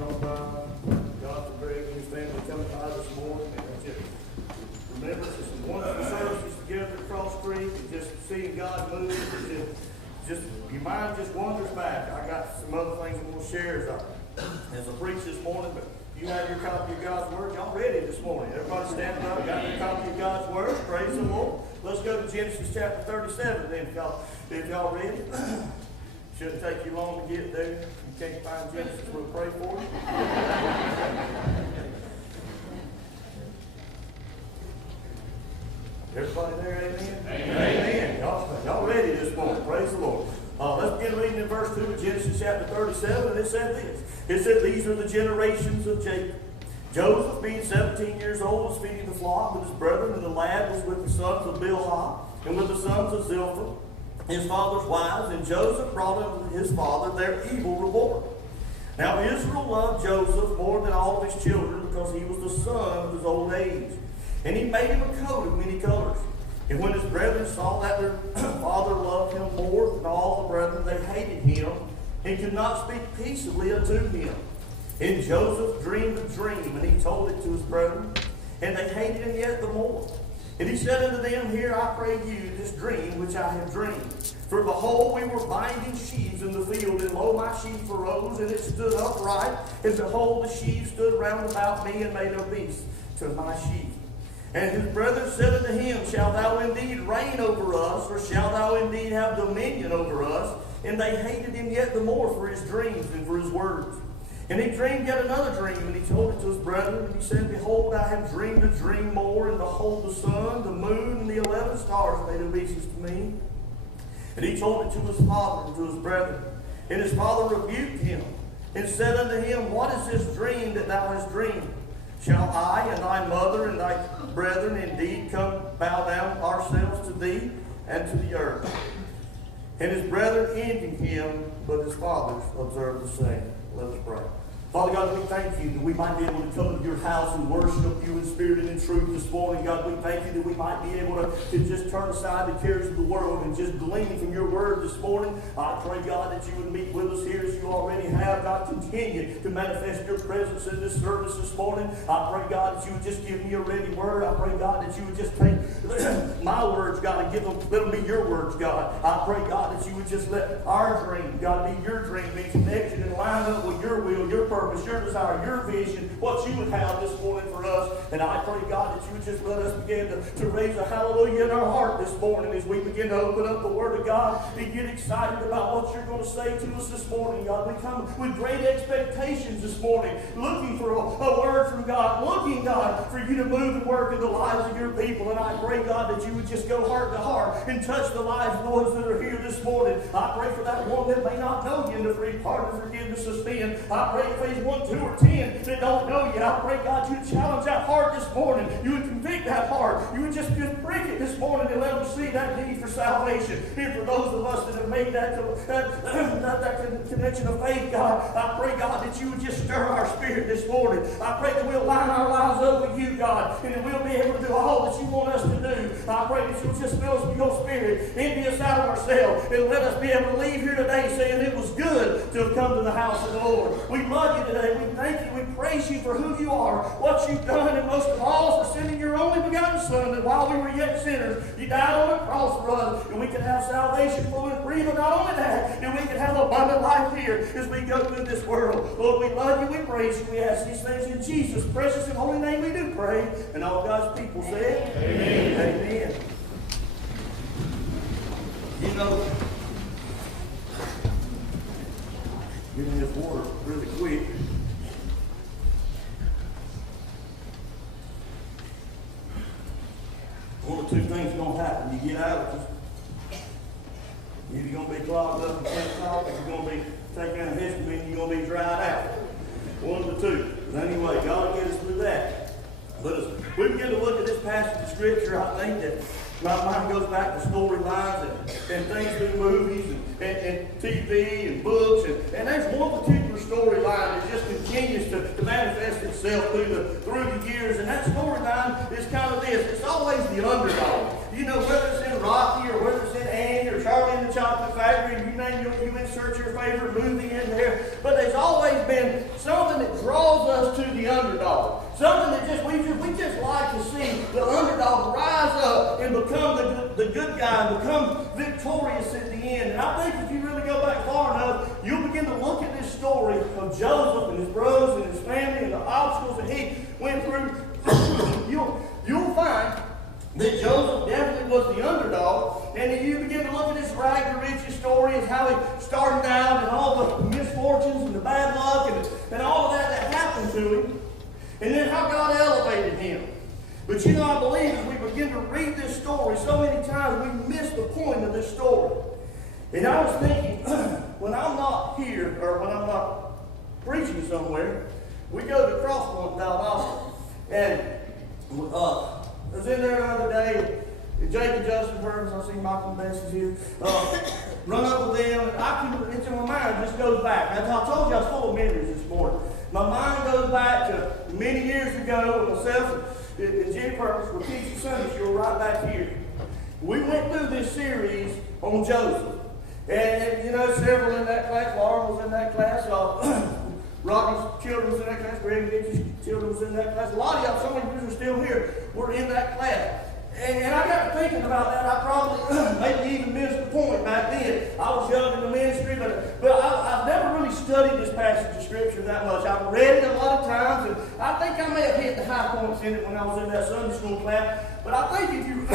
come by. God for Greg and his family coming by this morning. And just remember some wonderful services together across the street and just seeing God move. And just your mind just wanders back. I got some other things I'm going to share as I preach this morning, but you have your copy of God's Word. Y'all ready this morning? Everybody standing up, got your copy of God's Word. Praise the Lord. Let's go to Genesis chapter 37 then, if y'all ready. Shouldn't take you long to get there. You can't find Genesis, we'll pray for you. Everybody there, amen? Amen. Y'all ready this morning? Praise the Lord. Let's begin reading in verse 2 of Genesis chapter 37, and it said this. It said, these are the generations of Jacob. Joseph, being 17 years old, was feeding the flock with his brethren, and the lad was with the sons of Bilhah, and with the sons of Zilpah, his father's wives, and Joseph brought unto his father their evil reward. Now Israel loved Joseph more than all of his children, because he was the son of his old age. And he made him a coat of many colors. And when his brethren saw that their father loved him more than all the brethren, they hated him, and could not speak peaceably unto him. And Joseph dreamed a dream, and he told it to his brethren, and they hated him yet the more. And he said unto them, Hear, I pray you, this dream which I have dreamed. For behold, we were binding sheaves in the field, and lo, my sheaf arose, and it stood upright. And behold, the sheaves stood round about me, and made obese to my sheaf. And his brethren said unto him, Shalt thou indeed reign over us, or shalt thou indeed have dominion over us? And they hated him yet the more for his dreams and for his words. And he dreamed yet another dream, and he told it to his brethren. And he said, Behold, I have dreamed a dream more, and behold, the sun, the moon, and the 11 stars made obeisance to me. And he told it to his father and to his brethren. And his father rebuked him, and said unto him, What is this dream that thou hast dreamed? Shall I and thy mother and thy brethren indeed come bow down ourselves to thee and to the earth? And his brethren envied him, but his fathers observed the same. Let us pray. Father God, we thank you that we might be able to come to your house and worship you in spirit and in truth this morning. God, we thank you that we might be able to just turn aside the cares of the world and just glean from your word this morning. I pray, God, that you would meet with us here as you already have. God, continue to manifest your presence in this service this morning. I pray, God, that you would just give me a ready word. I pray, God, that you would just take my words, God, and let them be your words, God. I pray, God, that you would just let our dream, God, be your dream, be connected and line up with your will, your purpose, your desire, your vision, what you would have this morning for us. And I pray, God, that you would just let us begin to raise a hallelujah in our heart this morning as we begin to open up the Word of God and get excited about what you're going to say to us this morning, God. We come with great expectations this morning, looking for a word from God, looking, God, for you to move and work in the lives of your people. And I pray, God, that you would just go heart to heart and touch the lives of those that are here this morning. I pray for that one that may not know you in the free pardon and forgiveness of sin. I pray for phase 1, 2, or 10 that don't know you. I pray, God, you would challenge that heart this morning. You would convict that heart. You would just break it this morning and let them see that need for salvation. And for those of us that have made that connection of faith, God, I pray, God, that you would just stir our spirit this morning. I pray that we'll line our lives up with you, God, and that we'll be able to do all that you want us to do. I pray that you'll just fill us with your spirit, empty us out of ourselves, and let us be able to leave here today saying it was good to have come to the house of the Lord. We love you today. We thank you. We praise you for who you are, what you've done, and most of all for sending your only begotten Son, that while we were yet sinners, you died on the cross for us, and we can have salvation full and free. But not only that, and we can have abundant life here as we go through this world. Lord, we love you. We praise you. We ask these things in Jesus' precious and holy name. We do pray, and all God's people say, Amen. Amen. You know, give me this water really quick. One of two things is going to happen. You get out of this. Either you're going to be clogged up and can't talk, or you're going to be taking a histamine and you're going to be dried out. One of the two. But anyway, God will get us through that. But as we begin to look at this passage of Scripture, I think that my mind goes back to storylines and things through movies and TV and books. And there's one particular storyline that just continues to manifest itself through the years. And that storyline is kind of this. It's always the underdog. You know, whether it's in Rocky or whether it's in Annie or Charlie and the Chocolate Factory, you name you insert your favorite movie in there. But there's always been something that the underdog. Something that we just like to see the underdog rise up and become the good guy and become victorious at the end. And I think if you really go back far enough, you'll begin to look at this story of Joseph and his brothers and his family and the obstacles that he went through. You'll find that Joseph definitely was the underdog, and then you begin to look at this rag to riches story and how he started out and all the misfortunes and the bad luck and all of that happened to him, and then how God elevated him. But you know, I believe as we begin to read this story, so many times we miss the point of this story. And I was thinking, when I'm not here, or when I'm not preaching somewhere, we go to Crosspoint in Valdosta, and I was in there the other day, Jake and Justin Purvis, I see Michael Bess is here, run up with them, and it's in my mind, just goes back. As I told you, I was full of memories this morning. My mind goes back to many years ago when myself and Jay Purvis were teaching Sunday school right back here. We went through this series on Joseph. And you know, several in that class, Laura was in that class, Rodney's children was in that class, Greg Ditch's children was in that class. A lot of y'all, some of you who are still here, were in that class. And I got to thinking about that. I probably maybe even missed the point back then. I was young in the ministry, but I've never really studied this passage of Scripture that much. I've read it a lot of times, and I think I may have hit the high points in it when I was in that Sunday school class. But I think if you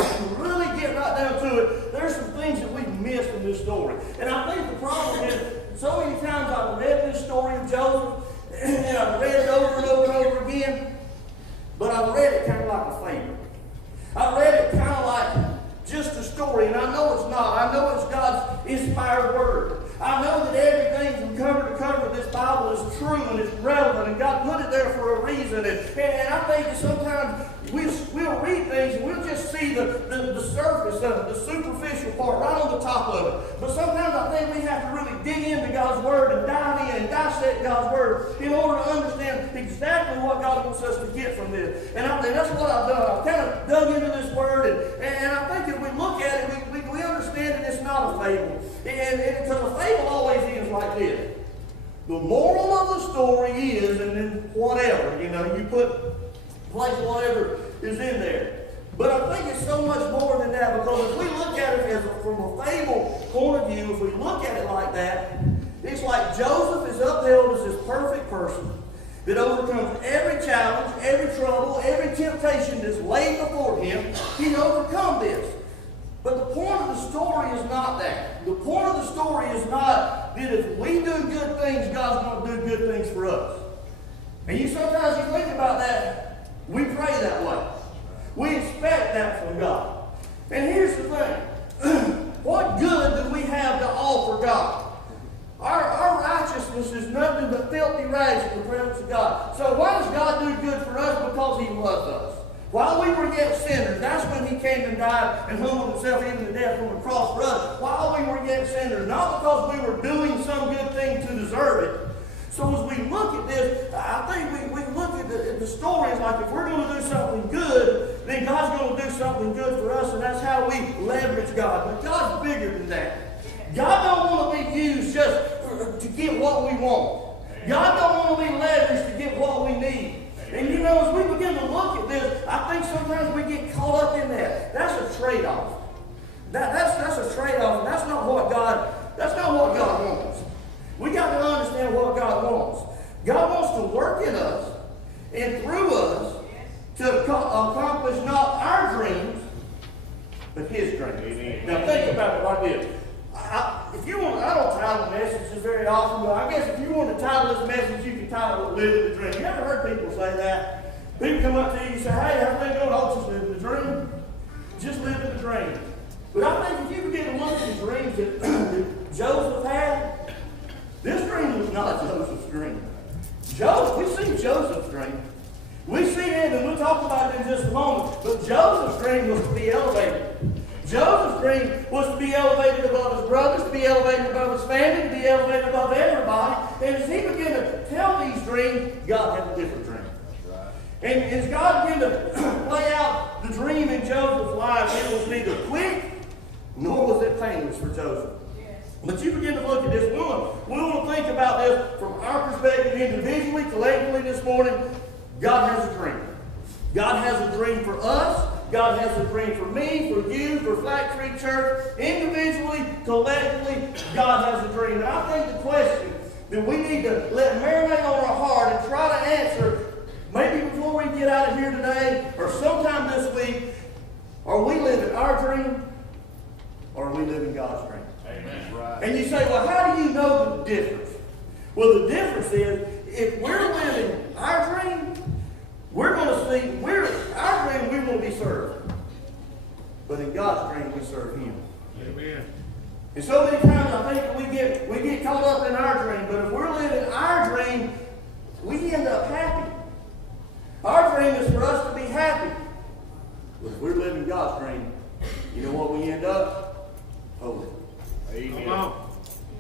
really get right down to it, there's some things that we missed in this story. And I think the problem is, so many times I've read this story of Joseph, and I've read it over and over and over again, but I've read it kind of like a fable. I read it kind of like just a story, and I know it's not. I know it's God's inspired word. I know that everything from cover to cover of this Bible is true and it's relevant, and God put it there for a reason. And I think that sometimes we'll read things and we'll just see the surface of it, the superficial part, right on the top of it. But sometimes I think we have to really dig into God's word and dive in and dissect God's word in order to understand exactly what God wants us to get from this. And that's what I've done. I've kind of dug into this word, and I think if we look at it, we understand that it's not a fable. And because a fable always ends like this. The moral of the story is, and then whatever, you place whatever is in there. But I think it's so much more than that, because if we look at it from a fable point of view, if we look at it like that, it's like Joseph is upheld as this perfect person that overcomes every challenge, every trouble, every temptation that's laid before him. He overcome this. But the point of the story is not that. The point of the story is not that if we do good things, God's going to do good things for us. And sometimes you think about that, we pray that way. We expect that from God. And here's the thing. What good do we have to offer God? Our righteousness is nothing but filthy rags in the presence of God. So why does God do good for us? Because He loves us. While we were yet sinners, that's when He came and died and humbled Himself even to death on the cross for us. While we were yet sinners, not because we were doing some good thing to deserve it. So as we look at this, I think we look at the story as like if we're going to do something good, then God's going to do something good for us, and that's how we leverage God. But God's bigger than that. God don't want to be used just to get what we want. God don't want to be leveraged to get what we need. And as we begin to look at this, I think sometimes we get caught up in that. That's a trade-off. That's a trade-off, and that's not what God wants. We got to understand what God wants. God wants to work in us and through us to accomplish not our dreams, but His dreams. Amen. Now think about it like this. If you want, I don't title messages very often, but I guess if you want to title this message, you can title it "Living the Dream." You ever heard people say that? People come up to you and say, "Hey, how's things going?" "Oh, just living the dream. Just living the dream." But I think if you begin to look at the dreams that Joseph had, this dream was not Joseph's dream. We see Joseph's dream. We see it, and we'll talk about it in just a moment. But Joseph's dream was to be elevated. Joseph's dream was to be elevated above his brothers, to be elevated above his family, to be elevated above everybody. And as he began to tell these dreams, God had a different dream. Right. And as God began to play out the dream in Joseph's life, it was neither quick nor was it painless for Joseph. Yes. But you begin to look at this. We want to think about this from our perspective individually, collectively this morning. God has a dream. God has a dream for us. God has a dream for me, for you, for Flat Creek Church. Individually, collectively, God has a dream. And I think the question that we need to let marinate on our heart and try to answer, maybe before we get out of here today or sometime this week, are we living our dream or are we living God's dream? Amen. Right. And you say, well, how do you know the difference? Well, the difference is, if we're living our dream, we're going to see, our dream, we're going to be served. But in God's dream, we serve Him. Amen. And so many times I think we get caught up in our dream, but if we're living our dream, we end up happy. Our dream is for us to be happy. But if we're living God's dream, you know what we end up? Holy. Amen.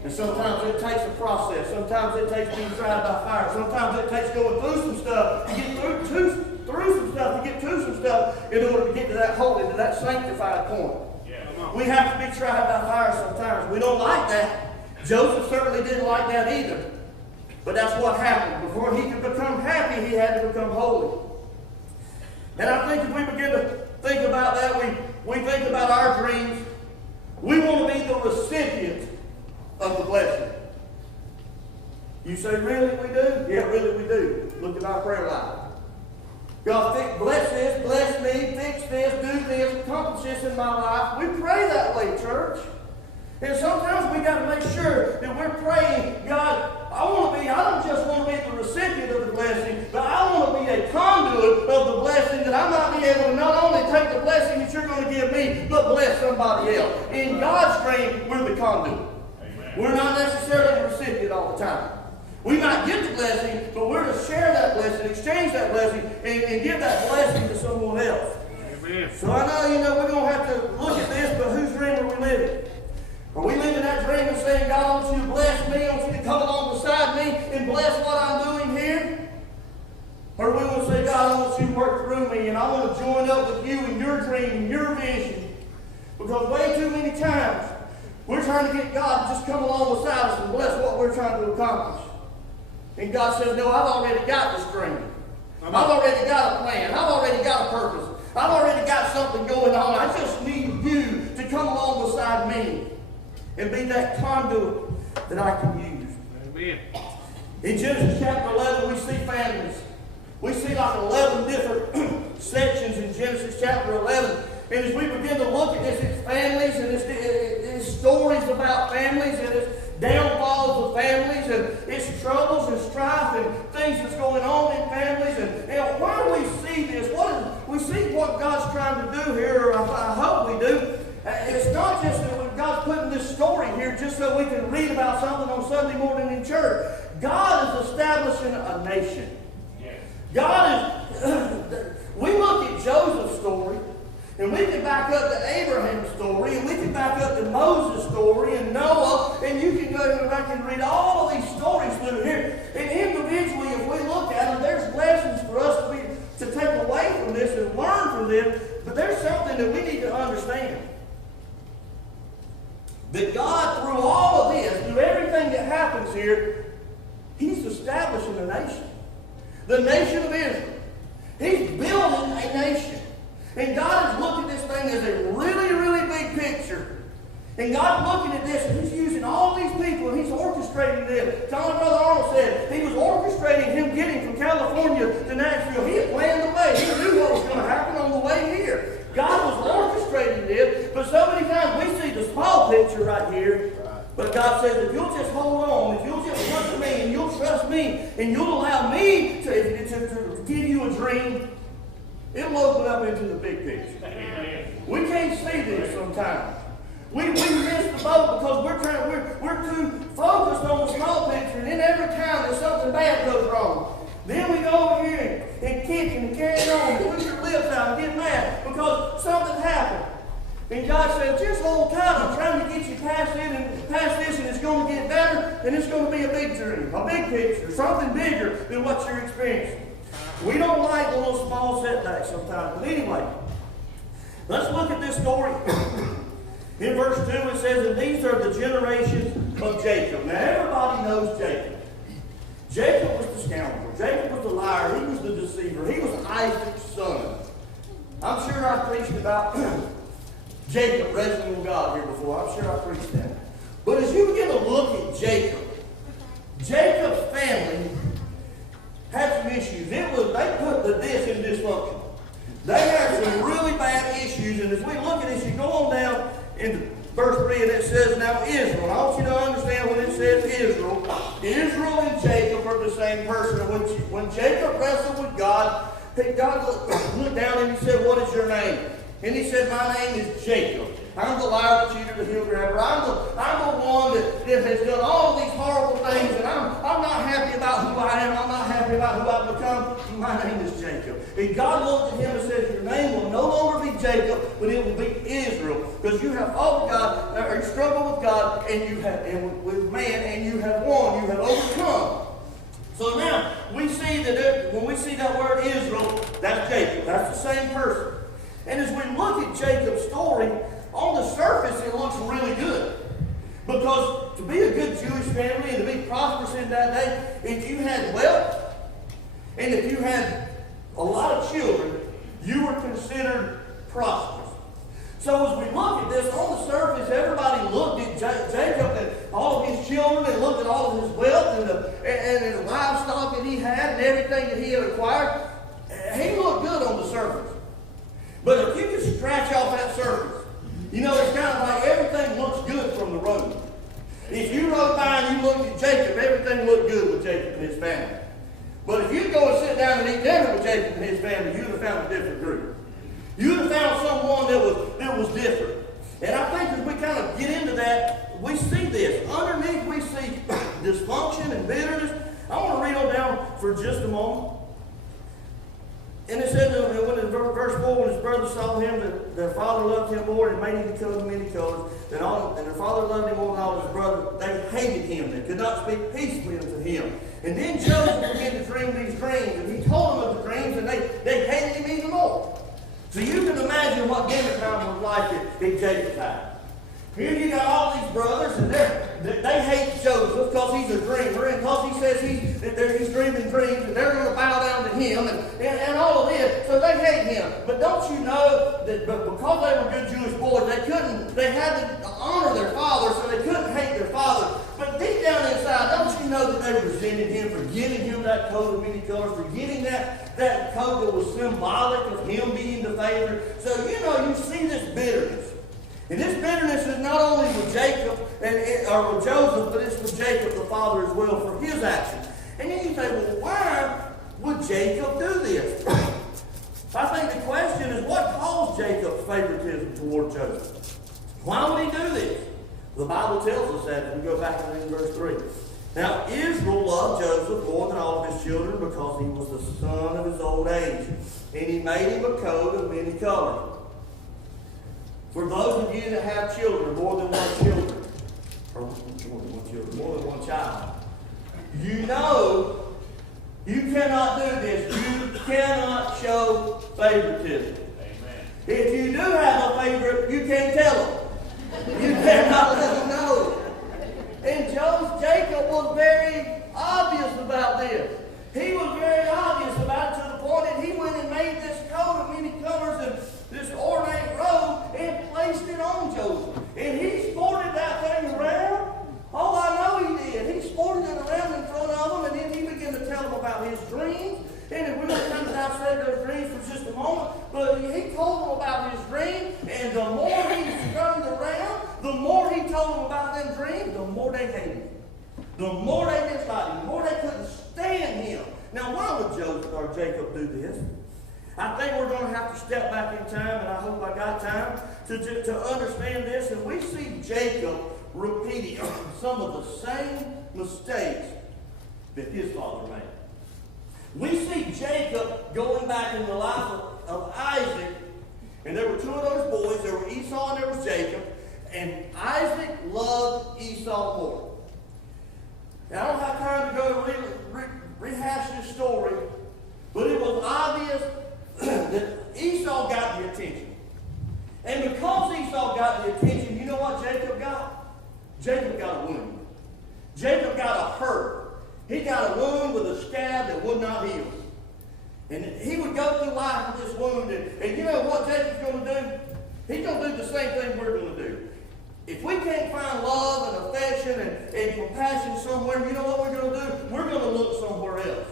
And sometimes it takes a process. Sometimes it takes being tried by fire. Sometimes it takes going through some stuff to get through some stuff, to get to some stuff in order to get to that holy, to that sanctified point. Yeah. We have to be tried by fire sometimes. We don't like that. Joseph certainly didn't like that either. But that's what happened. Before he could become happy, he had to become holy. And I think if we begin to think about that, we think about our dreams, we want to be the recipient of the blessing. You say, really we do? Yeah, really we do. Look at our prayer life. God, bless this, bless me, fix this, do this, accomplish this in my life. We pray that way, church. And sometimes we got to make sure that we're praying, God, I don't just want to be the recipient of the blessing, but I want to be a conduit of the blessing, that I might be able to not only take the blessing that you're going to give me, but bless somebody else. In God's dream, we're the conduit. Amen. We're not necessarily the recipient all the time. We might get the blessing, but we're to share that blessing, exchange that blessing, and give that blessing to someone else. Amen. So I know, we're going to have to look at this, but whose dream are we living? Are we living that dream and saying, God, I want you to bless me, I want you to come along beside me and bless what I'm doing here? Or do we want to say, God, I want you to work through me, and I want to join up with you in your dream and your vision? Because way too many times, we're trying to get God to just come along beside us and bless what we're trying to accomplish. And God says, no, I've already got this dream. I've already got a plan. I've already got a purpose. I've already got something going on. I just need you to come along beside me and be that conduit that I can use. Amen. In Genesis chapter 11, we see families. We see like 11 different sections in Genesis chapter 11. And as we begin to look at this, it's families, and it's stories about families, and it's downfalls of families, and it's troubles and strife and things that's going on in families. And why do we see this? We see what God's trying to do here, or I hope we do. It's not just that God's putting this story here just so we can read about something on Sunday morning in church. God is establishing a nation. Yes. God is, we look at Joseph's story, and we can back up to Abraham's story, and we can back up to Moses' story, and Noah, and you can go back and read all of these stories through here. And individually, if we look at them, there's lessons for us to take away from this and learn from them, but there's something that we need to understand. That God, through all of this, through everything that happens here, He's establishing a nation. The nation of Israel. He's building a nation. And God is looking at this thing as a really, really big picture. And God's looking at this, and He's using all these people, and He's orchestrating this. John Brother Arnold said He was orchestrating him getting from California to Nashville. He had planned the way. He knew what was going to happen on the way here. God was orchestrating this, but so many times we see the small picture right here. But God says, if you'll just hold on, if you'll just look to me, and you'll trust me, and you'll allow me to give you a dream, it'll open up into the big picture. Amen. We can't see this sometimes. We miss the boat because we're too focused on the small picture, and in every time that something bad goes wrong, then we go over here and kick and carry on and push your lips out and get mad because something happened. And God said, just hold tight. I'm trying to get you past it and past this, and it's going to get better, and it's going to be a big dream, a big picture, something bigger than what you're experiencing. We don't like little small setbacks sometimes. But anyway, let's look at this story. In verse 2 it says, and these are the generations of Jacob. Now everybody knows Jacob. Jacob was the scoundrel. Jacob was the liar. He was the deceiver. He was Isaac's son. I'm sure I preached about Jacob wrestling with God here before. I'm sure I preached that. But as you begin to look at Jacob, Jacob's family had some issues. They put the this in dysfunction. They had some really bad issues. And as we look at this, you go on down into verse 3 and it says, now Israel. And I want you to understand when it says Israel and Jacob are the same person. When Jacob wrestled with God, God looked down and he said, what is your name? And he said, my name is Jacob. I'm the liar, the cheater, the heel grabber. I'm the one that has done all of these horrible things, and I'm not happy about who I am. I'm not happy about who I've become. My name is Jacob. And God looked at him and said, your name will no longer be Jacob, but it will be Israel, because you have fought God, or you struggle with God, and with man, and you have won. You have overcome. So now we see that when we see that word Israel, that's Jacob. That's the same person. And as we look at Jacob's story, on the surface, it looks really good. Because to be a good Jewish family and to be prosperous in that day, if you had wealth and if you had a lot of children, you were considered prosperous. So as we look at this, on the surface, everybody looked at Jacob and all of his children and looked at all of his wealth and the livestock that he had and everything that he had acquired. He looked good on the surface. But if you just scratch off that surface, you know, it's kind of like everything looks good from the road. If you rode by and you looked at Jacob, everything looked good with Jacob and his family. But if you go and sit down and eat dinner with Jacob and his family, you'd have found a different group. You'd have found someone that was different. And I think as we kind of get into that, we see this. Underneath, we see dysfunction and bitterness. I want to read on down for just a moment. And it says in verse 4, when his brothers saw him, that their father loved him more and made him become of many colors. And their father loved him more than all his brothers. They hated him. They could not speak peaceably unto him. And then Joseph began to dream these dreams. And he told them of the dreams, and they hated him even more. So you can imagine what dinner time was like at Jacob's house. Here you got all these brothers, and they hate Joseph because he's a dreamer, and because he says he's dreaming dreams, and they're going to bow down to him, and all of this. So they hate him. But don't you know that because they were good Jewish boys, they had to honor their father, so they couldn't hate their father. But deep down inside, don't you know that they resented him for giving him that coat of many colors, for getting that coat that was symbolic of him being the favorite? So you see this bitterness. And this bitterness is not only with Jacob or with Joseph, but it's with Jacob the father as well for his actions. And then you say, well, why would Jacob do this? I think the question is, what caused Jacob's favoritism toward Joseph? Why would he do this? The Bible tells us that as we go back in verse 3. Now, Israel loved Joseph more than all of his children because he was the son of his old age. And he made him a coat of many colors. For those of you that have children, more than one child, you know you cannot do this. You cannot show favoritism. Amen. If you do have a favorite, you can't tell them. You cannot let them know. And Jacob was very obvious about this. He was very obvious about it to the point that he went and made this coat of many colors and this ornate robe and placed it on Joseph. And he sported that thing around. Oh, I know he did. He sported it around in front of them, and then he began to tell them about his dreams. And we're not coming to say those dreams for just a moment, but he told them about his dream, and the more he strung around, the more he told them about them dreams, the more they hated him. The more they disliked him, the more they couldn't stand him. Now, why would Joseph or Jacob do this? I think we're going to have to step back in time, and I hope I got time to understand this. And we see Jacob repeating some of the same mistakes that his father made. We see Jacob going back in the life of Isaac, and there were two of those boys. There were Esau and there was Jacob, and Isaac loved Esau more. Now, I don't have time to go to rehash this story, but it was obvious that Esau got the attention. And because Esau got the attention, you know what Jacob got? Jacob got a wound. Jacob got a hurt. He got a wound with a scab that would not heal. And he would go through life with this wound. And you know what Jacob's going to do? He's going to do the same thing we're going to do. If we can't find love and affection and compassion somewhere, you know what we're going to do? We're going to look somewhere else.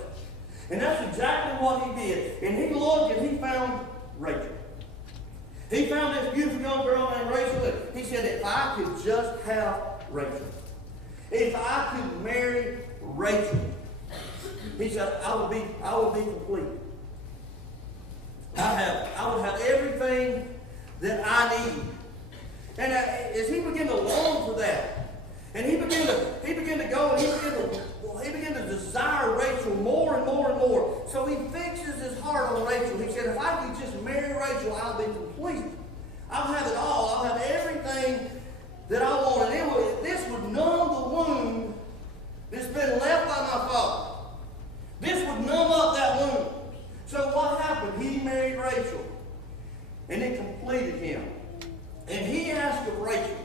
And that's exactly what he did. And he looked and he found Rachel. He found this beautiful young girl named Rachel. And he said, if I could just have Rachel. If I could marry Rachel. He said, I would be complete. I would have everything that I need. And as he began to long for that, and he began to go, and he began to desire Rachel more and more and more. So he fixes his heart on Rachel. He said, if I could just marry Rachel, I'll be complete. I'll have it all. I'll have everything that I want. And this would numb the wound that's been left by my father. This would numb up that wound. So what happened? He married Rachel, and it completed him. And he asked of Rachel.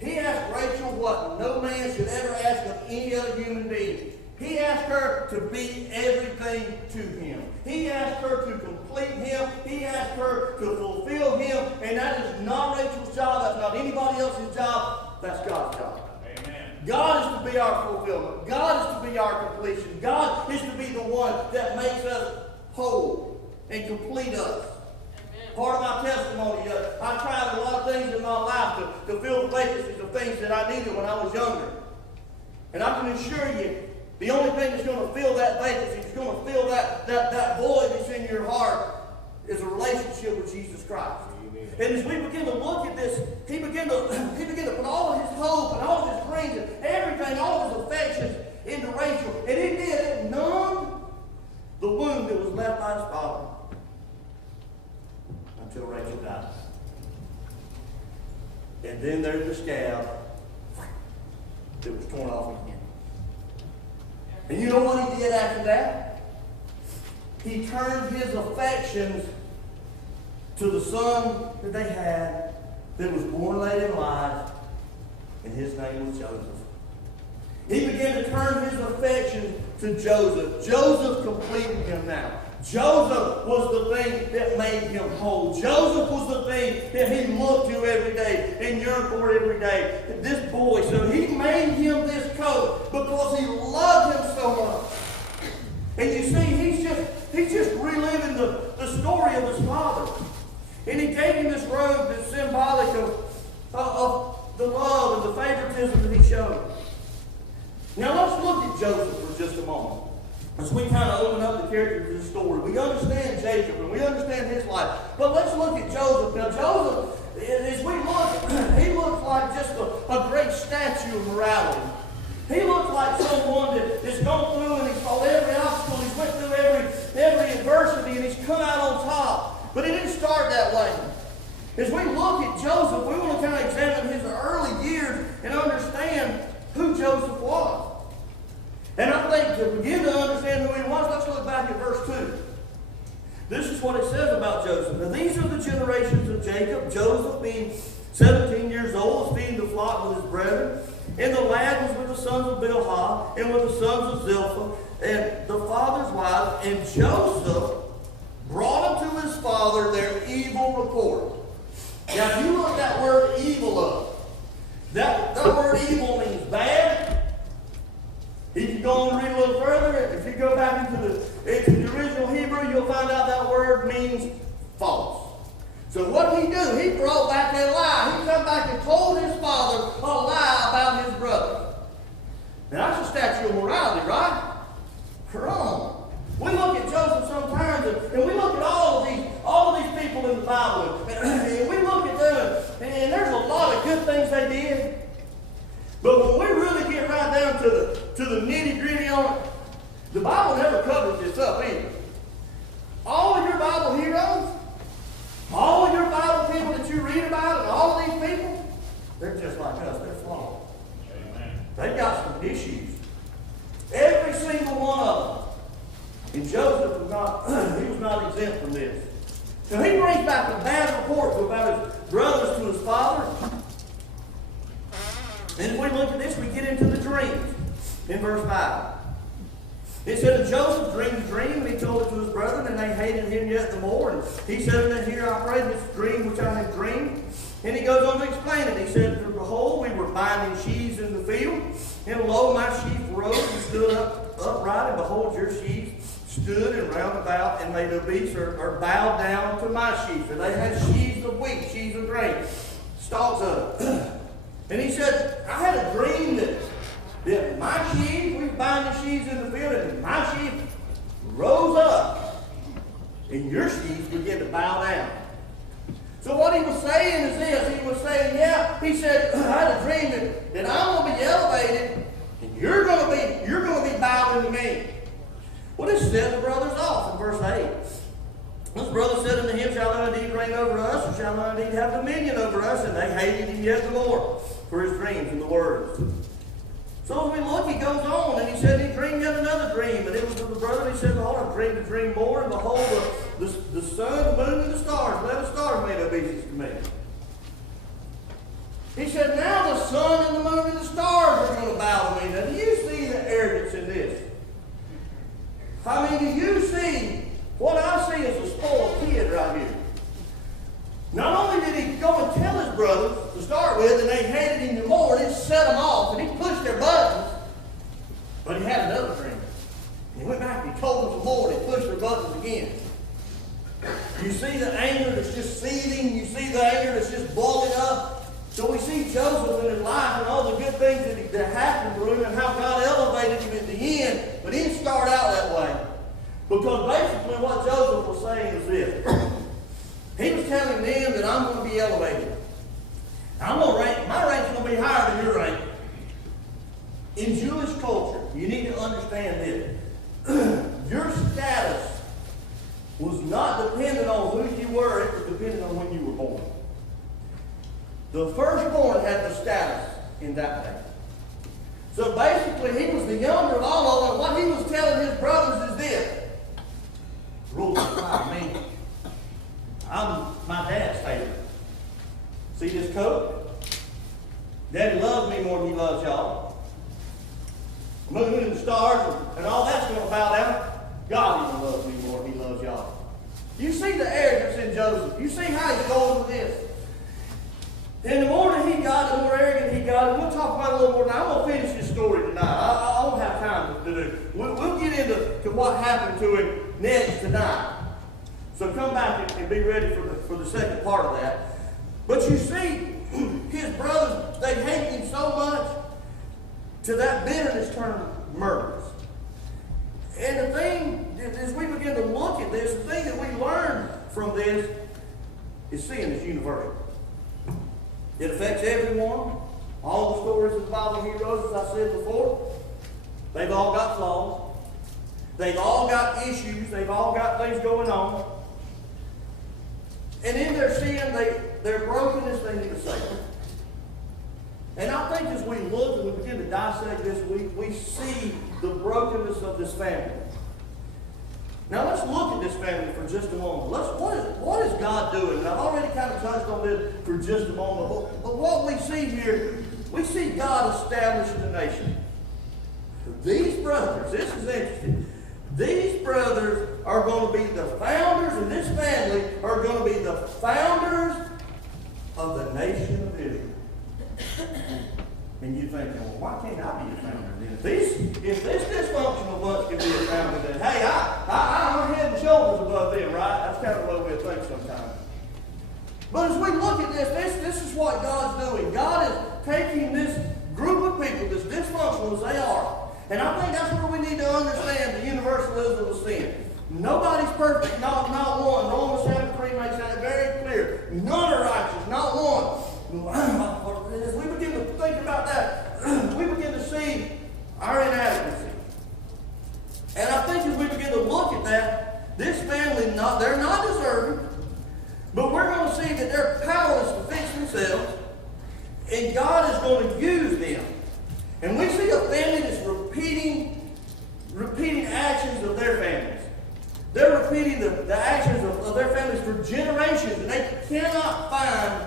He asked Rachel what no man should ever ask of any other human being. He asked her to be everything to him. He asked her to complete him. He asked her to fulfill him. And that is not Rachel's job. That's not anybody else's job. That's God's job. Amen. God is to be our fulfillment. God is to be our completion. God is to be the one that makes us whole and complete us. Part of my testimony, I tried a lot of things in my life to fill the vacancies of things that I needed when I was younger. And I can assure you, the only thing that's going to fill that vacancy, that's going to fill that void that's in your heart, is a relationship with Jesus Christ. Amen. And as we begin to look at this, he began to put all of his hope and all of his dreams and everything, all of his affections into Rachel. And he did. It numbed the wound that was left by his father. Until Rachel died. And then there's the scab that was torn off again. And you know what he did after that? He turned his affections to the son that they had that was born late in life, and his name was Joseph. He began to turn his affections to Joseph. Joseph completed him now. Joseph was the thing that made him whole. Joseph was the thing that he looked to every day and yearned for every day. This boy, so he made him this coat because he loved him so much. And you see, he's just reliving the story of his father. And he gave him this robe that's symbolic of the love and the favoritism that he showed. Now let's look at Joseph for just a moment. As we kind of open up the characters of the story, we understand Jacob and we understand his life. But let's look at Joseph. Now Joseph, as we look, he looks like just a great statue of morality. He looks like someone that's gone through and he's fought every obstacle, he's went through every adversity, and he's come out on top. But it didn't start that way. As we look at Joseph, we want to kind of examine his early years and understand who Joseph was. And I think to begin to understand who he was, let's look back at verse 2. This is what it says about Joseph. Now these are the generations of Jacob. Joseph, being 17 years old, was feeding the flock with his brethren. And the lad was with the sons of Bilhah, and with the sons of Zilpah, and the father's wife. And Joseph brought unto his father their evil report. Now if you look that word evil up, that word evil means bad. If you go and read a little further, if you go back into the original Hebrew, you'll find out that word means false. So what did he do? He brought back a lie. He come back and told his father a lie about his brother. Now that's a statue of morality, right? Wrong. We look at Joseph sometimes, and we look at all of these people in the Bible, and we look at them, and there's a lot of good things they did. But when we really get right down to the nitty-gritty on it, the Bible never covers this up either. All of your Bible heroes, all of your Bible people that you read about, and all of these people, they're just like us. They're flawed. Amen. They've got some issues. Every single one of them. And Joseph was not exempt from this. So he brings back a bad report about his brothers to his father. Then if we look at this, we get into the dreams in verse 5. It said that Joseph dreamed a dream, and he told it to his brethren, and they hated him yet the more. And he said, "And here I pray this dream which I have dreamed." And he goes on to explain it. He said, "For behold, we were binding sheaves in the field, and lo, my sheaf rose and stood upright, and behold, your sheaves stood and round about and made obese or bowed down to my sheaves." And they had sheaves of wheat, sheaves of grain, stalks of it. And he said, "I had a dream that my sheaves, we were binding sheaves in the field, and my sheaf rose up, and your sheaves began to bow down." So what he was saying is this. He was saying, he said, "I had a dream that I'm going to be elevated, and you're going to be bowing to me." Well, this set the brothers off in verse 8. This brother said unto him, "Shall thou indeed reign over us, or shall thou indeed have dominion over us?" And they hated him yet the more for his dreams and the words. So as we look, he goes on, and he said he dreamed yet another dream. And it was to the brother, he said, "Behold, I dreamed a dream more, and behold, the sun, the moon, and the stars, 11 stars made obeisance to me." He said, "Now the sun and the moon and the stars are going to bow to me." Now, do you see the arrogance in this? I mean, do you see what I see as a spoiled kid right here? Not only did he go and tell his brothers to start with, and they hated him the more, and it set them off, and he pushed their buttons, but he had another dream. And he went back and he told them some more, and he pushed their buttons again. You see the anger that's just seething. You see the anger that's just boiling up. So we see Joseph in his life and all the good things that happened to him and how God elevated him at the end. But he didn't start out that way. Because basically what Joseph was saying is this. He was telling them that I'm going to be elevated. My rank's going to be higher than your rank. In Jewish culture, you need to understand this. Your status was not dependent on who you were, it was dependent on when you were born. The firstborn had the status in that day. So basically, he was the younger of all of them. What he was telling his brothers is this. Rules apply to me. I'm my dad's favorite. See this coat? Daddy loves me more than he loves y'all. The moon and the stars and all that's going to bow down. God even loves me more than he loves y'all. You see the arrogance in Joseph. You see how he's going with this. And the more that he got, the more arrogant he got. And we'll talk about it a little more now. I'm going to finish this story tonight. I don't have time to do. We'll get into what happened to him next tonight. So come back and be ready for the second part of that. But you see, his brothers, they hate him so much to that bitterness turned murderous. And the thing, as we begin to look at this, the thing that we learn from this is sin is universal. It affects everyone. All the stories of the Bible heroes, as I said before, they've all got flaws. They've all got issues. They've all got things going on. And in their sin, their brokenness, they need a Savior. And I think as we look and we begin to dissect this, we see the brokenness of this family. Now let's look at this family for just a moment. What is God doing? And I've already kind of touched on this for just a moment. But what we see here, we see God establishing a nation. These brothers, this is interesting. These brothers are going to be the founders, and this family are going to be the founders of the nation of Israel. And you think, well, why can't I be a founder then? If this dysfunctional bunch can be a founder, then hey, I'm head and shoulders above them, right? That's kind of the way we think sometimes. But as we look at this is what God's doing. God is taking this group of people, as dysfunctional as they are, and I think that's where we need to understand the universalism of sin. Nobody's perfect, not one. Romans 7:3 makes that very clear. None are righteous, not one. As we begin to think about that, we begin to see our inadequacy. And I think as we begin to look at that, this family, they're not deserving, but we're going to see that they're powerless to fix themselves, and God is going to use them. And we see a family that's repeating actions of their families. They're repeating the actions of their families for generations, and they cannot find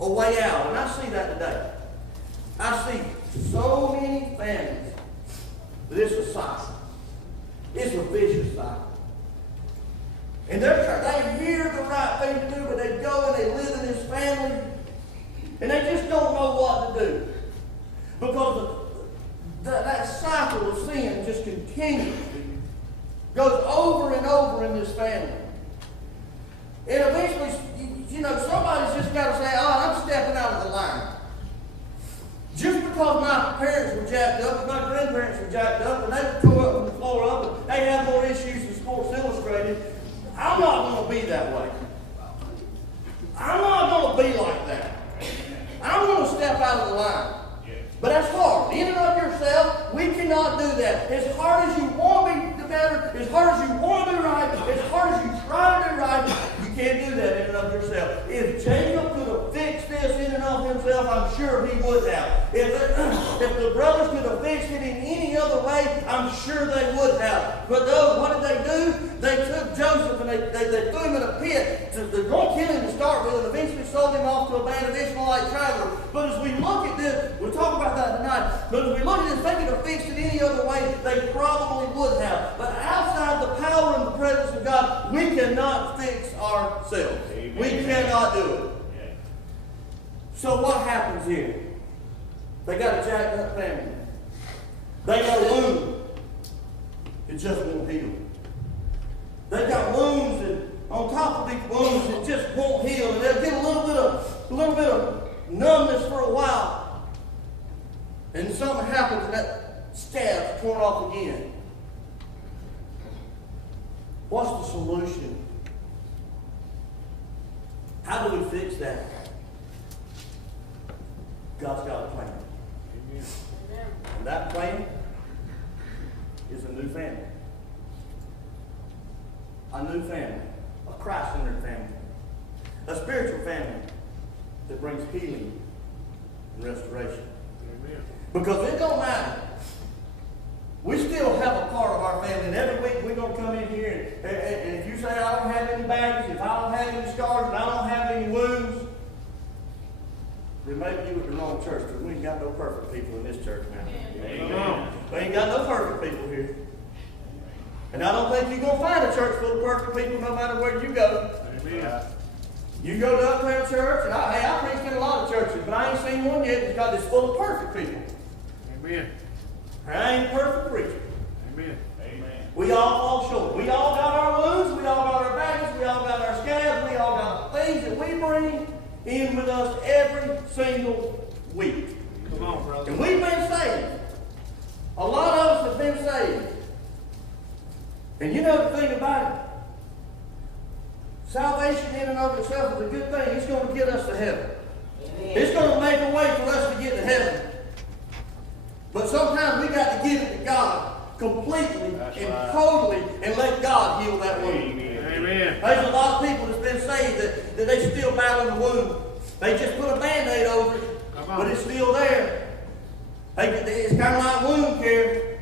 a way out. And I see that today. I see so many families that it's a sight. It's a vicious cycle. And they hear the right thing to do, but they go and they live in this family, and they just don't know what to do. Because that cycle of sin just continues. Goes over and over in this family. And eventually, somebody's just got to say, I'm stepping out of the line. Just because my parents were jacked up, and my grandparents were jacked up, and they were tore up from the floor up, and they had more issues than Sports Illustrated, I'm not going to be that way. I'm not going to be like that. I'm going to step out of the line. But that's hard. In and of yourself, we cannot do that. As hard as you want to be better, as hard as you want to do right, as hard as you try to do right, you can't do that in and of yourself. If Jacob could have fixed this in and of himself, I'm sure he would have. If the brothers could have fixed it in any other way, I'm sure they would have. But no, what did they do? They took Joseph and they threw him in a pit. They're going to kill him to start with, and eventually sold him off to a band of Ishmaelite travelers. But as we look at this, we'll talk about that tonight. But as we look at this, if they could have fixed it any other way, they probably would have. But outside the power and the presence of God, we cannot fix ourselves. Amen. We cannot do it. Yeah. So what happens here? They got a jacked up family. They got a wound. It just won't heal. They got wounds, and on top of these wounds, it just won't heal. And they'll get a little bit of numbness for a while. And something happens, and that scab's torn off again. What's the solution? How do we fix that? God's got a plan. Amen. And that plan is a new family. A new family. A Christ-centered family. A spiritual family that brings healing and restoration. Amen. Because it don't matter. We still have a part of our family, and every week we're going to come in here, and if you say I don't have any baggage, if I don't have any scars, and I don't have any wounds, then maybe you were at the wrong church, because we ain't got no perfect people in this church now. Amen. We ain't got no perfect people here. And I don't think you're going to find a church full of perfect people no matter where you go. Amen. You go to Uptown Church, and I preach in a lot of churches, but I ain't seen one yet that's full of perfect people. Amen. I ain't a perfect preacher. Amen. Amen. We all fall short. We all got our wounds. We all got our baggage. We all got our scabs. We all got things that we bring in with us every single week. Come on, brother. And we've been saved. A lot of us have been saved. And you know the thing about it? Salvation in and of itself is a good thing. It's going to get us to heaven. Amen. It's going to make a way for us to get to heaven. But sometimes we got to give it to God completely totally and let God heal that wound. Amen. There's a lot of people that's been saved that they still battle the wound. They just put a Band-Aid over it, but it's still there. It's kind of like wound care.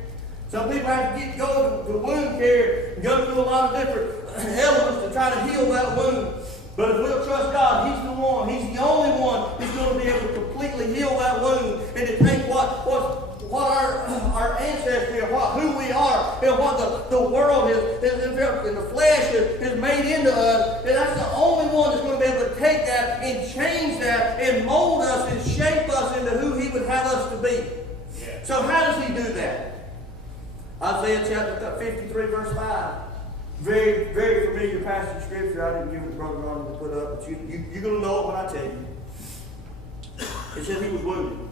Some people have to go to wound care and go through a lot of different elements to try to heal that wound. But if we'll trust God, He's the one. He's the only one who's going to be able to completely heal that wound and to take what our ancestry and who we are and what the world and the flesh is made into us. And that's the only one that's going to be able to take that and change that and mold us and shape us into who He would have us to be. Yeah. So how does He do that? Isaiah chapter 53 verse 5. Very, very familiar passage of Scripture. I didn't give it to Brother Ronnie to put up, but you're going to know it when I tell you. It says He was wounded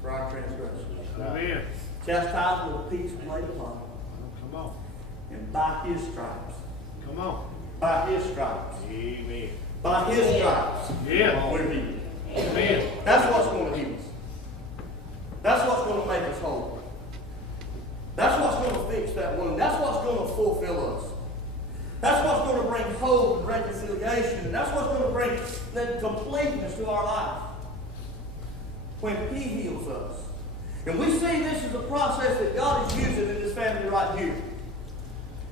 for our transgressions. Amen. Chastisement of peace was laid upon Him. Come on. And by His stripes. Come on. By His stripes. Amen. By His stripes. Yeah. We're healed. Amen. That's what's going to heal us. That's what's going to make us whole. That's what's going to fix that wound. That's what's going to fulfill us. That's what's going to bring hope and reconciliation. And that's what's going to bring that completeness to our life. When He heals us. And we see this as a process that God is using in this family right here.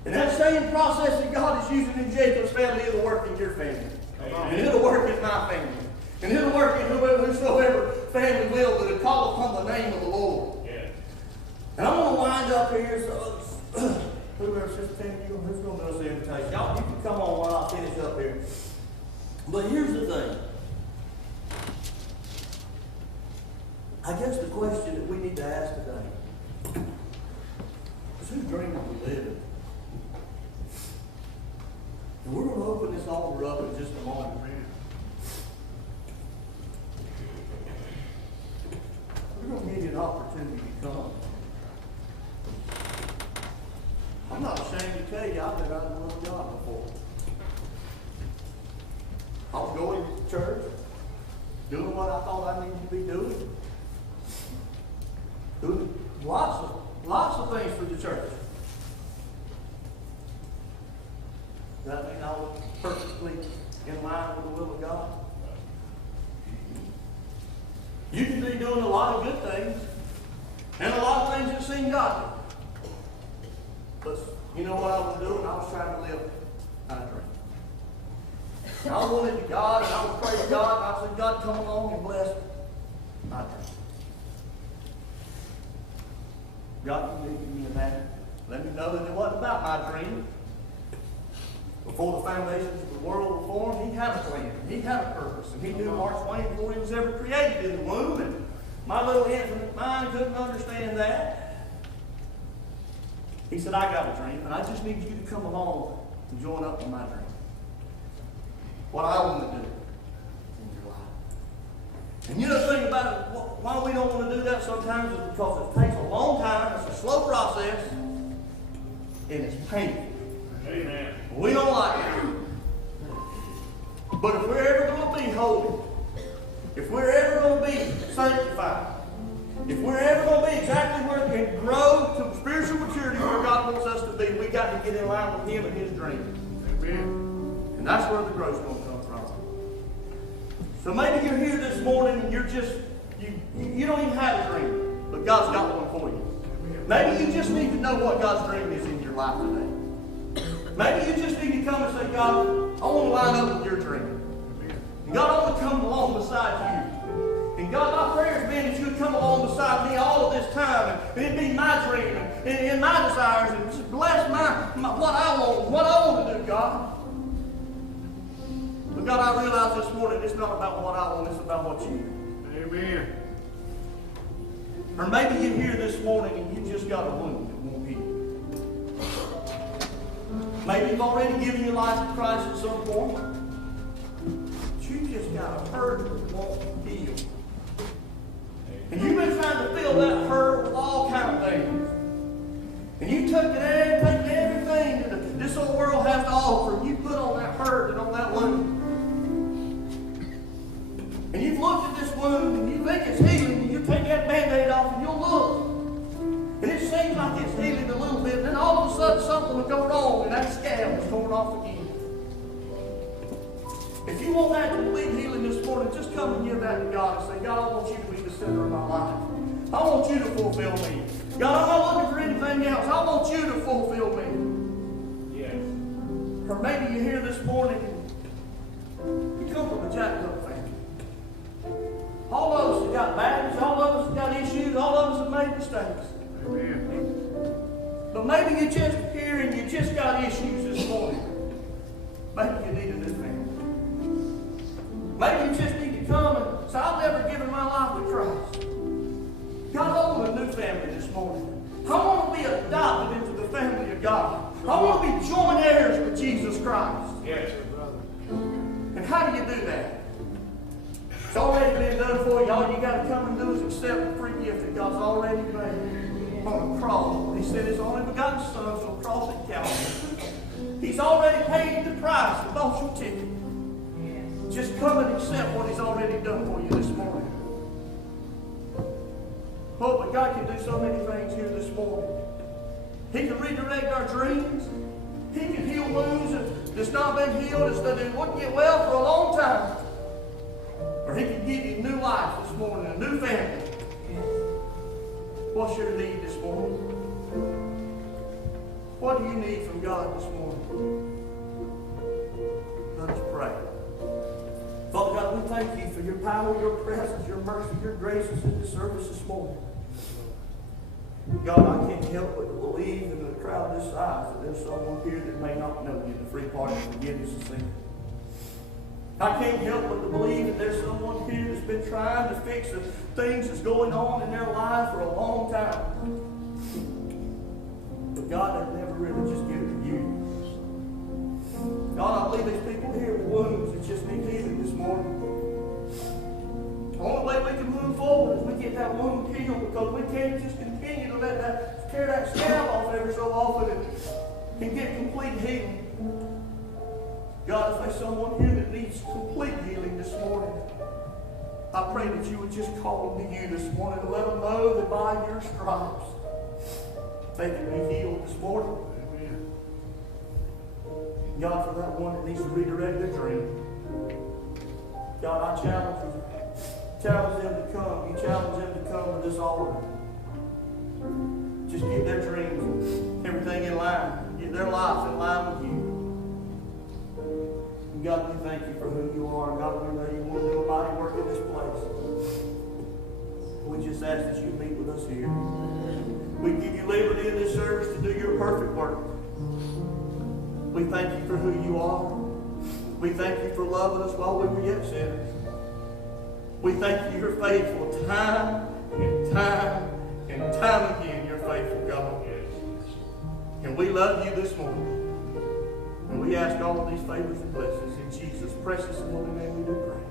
And that same process that God is using in Jacob's family, it'll work in your family. Amen. And it'll work in my family. And it'll work in whosoever family will that will call upon the name of the Lord. Yeah. And I'm going to wind up here. So Whoever says 10, who's going to do us the invitation? Y'all, you can come on while I finish up here. But here's the thing. I guess the question that we need to ask today is whose dream are we living? And we're going to open this altar up in just a moment. We're going to give you an opportunity to come. I'm not ashamed to tell you, I've been out of the will of God before. I was going to church, doing what I thought I needed to be doing. Doing lots of things for the church. Does that mean I was perfectly in line with the will of God? You can be doing a lot of good things, and a lot of things that seem godly. But you know what I was doing? I was trying to live my dream. I wanted to God, and I would pray to God, and I said, God, come along and bless my dream. God, you lead me in that. Let me know that it wasn't about my dream. Before the foundations of the world were formed, He had a plan. He had a purpose. And He knew Mark Twain before he was ever created in the womb. And my little infant mind couldn't understand that. He said, I got a dream, and I just need you to come along and join up with my dream. What I want to do in your life. And you know the thing about it, why we don't want to do that sometimes is because it takes a long time, it's a slow process, and it's painful. Amen. We don't like it. But if we're ever going to be holy, if we're ever going to be sanctified, if we're ever going to be exactly where we can grow to spiritual maturity where God wants us to be, we got to get in line with Him and His dream. Amen. And that's where the growth's going to come from. So maybe you're here this morning and you're just, you don't even have a dream, but God's got one for you. Maybe you just need to know what God's dream is in your life today. Maybe you just need to come and say, God, I want to line up with your dream. And God, I want to come along beside you. And God, my prayer has been that you would come along beside me all of this time, and it'd be my dream and my desires, and just bless my what I want to do, God. But God, I realize this morning it's not about what I want, it's about what you do. Amen. Or maybe you're here this morning and you just got a wound that won't heal. Maybe you've already given your life to Christ at some point. But you just got a hurt that won't heal. And you've been trying to fill that hurt with all kinds of things. And you taken everything that this old world has to offer, and you put on that hurt and on that wound. And you've looked at this wound and you think it's healing, and you take that Band-Aid off and you'll look. And it seems like it's healing a little bit, and then all of a sudden something will go wrong and that scab is going off again. If you want that complete healing this morning, just come and give that to God and say, God, I want you to be the center of my life. I want you to fulfill me. God, I'm not looking for anything else. I want you to fulfill me. Yes. Or maybe you're here this morning and you come from a jacked up family. All of us have got baggage, all of us have got issues, all of us have made mistakes. Amen. But maybe you're just here and you just got issues this morning. Maybe you need a new family. Maybe you just need to come and say, I've never given my life to Christ. God, I want a new family this morning. I want to be adopted into the family of God. I want to be joint heirs with Jesus Christ. Yes, brother. And how do you do that? It's already been done for you. All you got to come and do is accept the free gift that God's already made on the cross. He said His only begotten Son on the cross at Calvary. He's already paid the price, the bought your ticket. Just come and accept what He's already done for you this morning. Oh, but God can do so many things here this morning. He can redirect our dreams. He can heal wounds that's not been healed, that wouldn't get well for a long time. Or He can give you new life this morning, a new family. What's your need this morning? What do you need from God this morning? Let us pray. Father God, we thank you for your power, your presence, your mercy, your graces in this service this morning. God, I can't help but to believe in the crowd this size that there's someone here that may not know you, the free pardon and forgiveness of sin. I can't help but to believe that there's someone here that's been trying to fix the things that's going on in their life for a long time. But God, they've never really just given it to you. God, I believe there's people here with wounds that just need healing this morning. The only way we can move forward is we get that wound healed, because we can't just continue to let that tear that scab off every so often and get complete healing. God, if there's someone here that needs complete healing this morning, I pray that you would just call them to you this morning and let them know that by your stripes they can be healed this morning. Amen. God, for that one that needs to redirect their dream, God, I challenge you. Challenge them to come. You challenge them to come to this altar. Just get their dreams, everything in line. Get their life in line with you. And God, we thank you for who you are. God, we know you want to do a mighty work in this place. We just ask that you meet with us here. We give you liberty in this service to do your perfect work. We thank you for who you are. We thank you for loving us while we were yet sinners. We thank you, you're faithful time and time and time again. You're faithful, God. And we love you this morning. And we ask all of these favors and blessings in Jesus' precious and holy name we do pray.